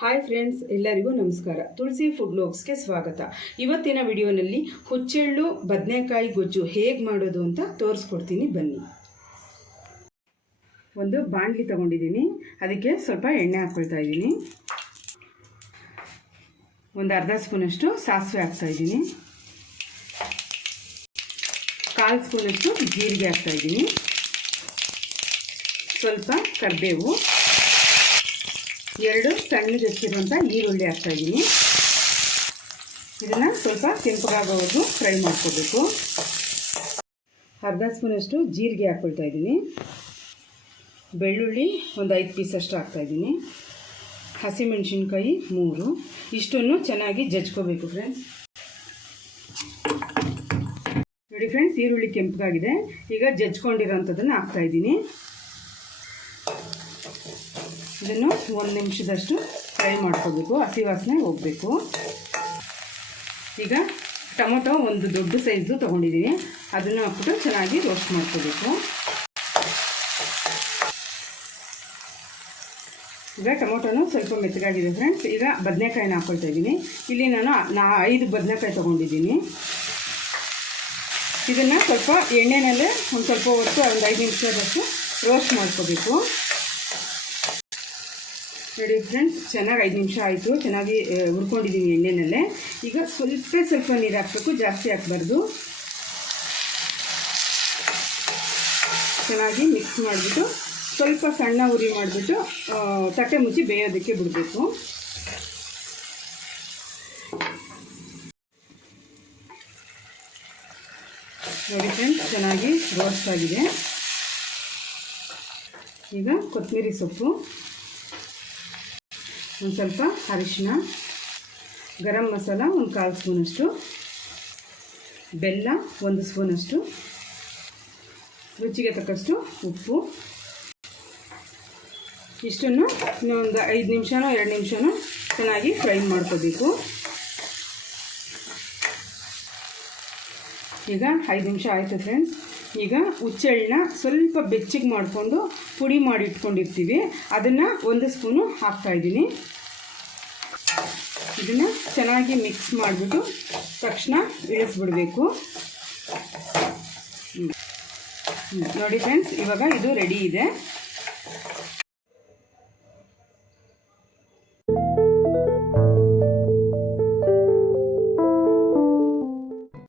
Hi friends ಎಲ್ಲರಿಗೂ ನಮಸ್ಕಾರ. ತುಳಸಿ food ಲೋಕ್ಸ್ಗೆ ಸ್ವಾಗತ. ಇವತ್ತಿನ ವಿಡಿಯೋನಲ್ಲಿ ಹುಚ್ಚೆಳ್ಳು, ಬದನೆಕಾಯಿ ಗೊಜ್ಜು ಹೇಗೆ ಮಾಡೋದು ಅಂತ ತೋರಿಸ್ಕೊಡ್ತೀನಿ ಬನ್ನಿ. ಒಂದು ಬಾಣಲಿ ತಗೊಂಡಿದ್ದೀನಿ. ಅದಕ್ಕೆ ಸ್ವಲ್ಪ ಎಣ್ಣೆ ಹಾಕ್ಕೊಳ್ತಾ ಇದ್ದೀನಿ. ಒಂದು ಅರ್ಧ ಸ್ಪೂನಷ್ಟು ಸಾಸಿವೆ ಹಾಕ್ತಾ ಇದ್ದೀನಿ. ಕಾಲು ಸ್ಪೂನಷ್ಟು ಜೀರಿಗೆ ಹಾಕ್ತಾ ಇದ್ದೀನಿ. ಸ್ವಲ್ಪ ಕರಿಬೇವು. ಎರಡು ಸಣ್ಣಗೆ ಹೆಚ್ಚಿರುವಂಥ ಈರುಳ್ಳಿ ಹಾಕ್ತಾ ಇದ್ದೀನಿ. ಇದನ್ನು ಸ್ವಲ್ಪ ಕೆಂಪಗಾಗೋವರೆಗೂ ಫ್ರೈ ಮಾಡ್ಕೋಬೇಕು. ಅರ್ಧ ಸ್ಪೂನಷ್ಟು ಜೀರಿಗೆ ಹಾಕ್ಕೊಳ್ತಾ ಇದ್ದೀನಿ. ಬೆಳ್ಳುಳ್ಳಿ ಒಂದು ಐದು ಪೀಸಷ್ಟು ಹಾಕ್ತಾ ಇದ್ದೀನಿ. ಹಸಿಮೆಣಸಿನ್ಕಾಯಿ ಮೂರು. ಇಷ್ಟನ್ನು ಚೆನ್ನಾಗಿ ಜಜ್ಕೋಬೇಕು ಫ್ರೆಂಡ್ಸ್ ನೋಡಿ ಫ್ರೆಂಡ್ಸ್ ಈರುಳ್ಳಿ ಕೆಂಪಗಾಗಿದೆ. ಈಗ ಜಜ್ಕೊಂಡಿರೋಂಥದ್ದನ್ನು ಹಾಕ್ತಾ ಇದ್ದೀನಿ. ಇದನ್ನು ಒಂದು ನಿಮಿಷದಷ್ಟು ಫ್ರೈ ಮಾಡ್ಕೋಬೇಕು, ಹಸಿ ವಾಸನೆ ಹೋಗಬೇಕು. ಈಗ ಟೊಮೊಟೊ ಒಂದು ದೊಡ್ಡ ಸೈಜು ತೊಗೊಂಡಿದ್ದೀನಿ ಅದನ್ನು ಹಾಕ್ಬಿಟ್ಟು ಚೆನ್ನಾಗಿ ರೋಸ್ಟ್ ಮಾಡ್ಕೋಬೇಕು. ಈಗ ಟೊಮೊಟೊನು ಸ್ವಲ್ಪ ಮೆತ್ತಗಾಗಿದೆ ಫ್ರೆಂಡ್ಸ್ ಈಗ ಬದನೆಕಾಯಿನ ಹಾಕ್ಕೊಳ್ತಾ ಇದ್ದೀನಿ. ಇಲ್ಲಿ ನಾನು ನಾ ಐದು ಬದನೆಕಾಯಿ ತೊಗೊಂಡಿದ್ದೀನಿ. ಇದನ್ನು ಸ್ವಲ್ಪ ಎಣ್ಣೆನಲ್ಲೇ ಒಂದು ಸ್ವಲ್ಪ ಹೊತ್ತು, ಒಂದು ಐದು ನಿಮಿಷದಷ್ಟು ರೋಸ್ಟ್ ಮಾಡ್ಕೋಬೇಕು. ನೋಡಿ ಫ್ರೆಂಡ್ಸ್ ಚೆನ್ನಾಗಿ ಐದು ನಿಮಿಷ ಆಯಿತು. ಚೆನ್ನಾಗಿ ಹುರ್ಕೊಂಡಿದ್ದೀನಿ ಎಣ್ಣೆನಲ್ಲೇ. ಈಗ ಸ್ವಲ್ಪ ಸ್ವಲ್ಪ ನೀರು ಹಾಕಬೇಕು, ಜಾಸ್ತಿ ಹಾಕ್ಬಾರ್ದು. ಚೆನ್ನಾಗಿ ಮಿಕ್ಸ್ ಮಾಡಿಬಿಟ್ಟು, ಸ್ವಲ್ಪ ಸಣ್ಣ ಉರಿ ಮಾಡಿಬಿಟ್ಟು ತಟ್ಟೆ ಮುಚ್ಚಿ ಬೇಯೋದಕ್ಕೆ ಬಿಡಬೇಕು. ನೋಡಿ ಫ್ರೆಂಡ್ಸ್ ಚೆನ್ನಾಗಿ ರೋಸ್ಟ್ ಆಗಿದೆ. ಈಗ ಕೊತ್ತಂಬರಿ ಸೊಪ್ಪು. ಒಂದು ಸ್ವಲ್ಪ ಅರಿಶಿನ, ಗರಂ ಮಸಾಲ ಒಂದು ಕಾಲು ಸ್ಪೂನಷ್ಟು, ಬೆಲ್ಲ ಒಂದು ಸ್ಪೂನಷ್ಟು, ರುಚಿಗೆ ತಕ್ಕಷ್ಟು ಉಪ್ಪು. ಇಷ್ಟನ್ನು ಇನ್ನೊಂದು ಐದು ನಿಮಿಷನೋ ಎರಡು ನಿಮಿಷನೋ ಚೆನ್ನಾಗಿ ಫ್ರೈ ಮಾಡ್ಕೋಬೇಕು. ಈಗ ಐದು ನಿಮಿಷ ಆಯಿತು ಫ್ರೆಂಡ್ಸ್ ಈಗ ಹುಚ್ಚೆಳ್ಳನ್ನ ಸ್ವಲ್ಪ ಬೆಚ್ಚಗೆ ಮಾಡಿಕೊಂಡು ಪುಡಿ ಮಾಡಿ ಇಟ್ಕೊಂಡಿರ್ತೀವಿ ಅದನ್ನು ಒಂದು ಸ್ಪೂನು ಹಾಕ್ತಾಯಿದ್ದೀನಿ ಇದನ್ನು ಚೆನ್ನಾಗಿ ಮಿಕ್ಸ್ ಮಾಡಿಬಿಟ್ಟು ತಕ್ಷಣ ಇಳಿಸ್ಬಿಡಬೇಕು. ನೋಡಿ ಫ್ರೆಂಡ್ಸ್ ಇವಾಗ ಇದು ರೆಡಿ ಇದೆ.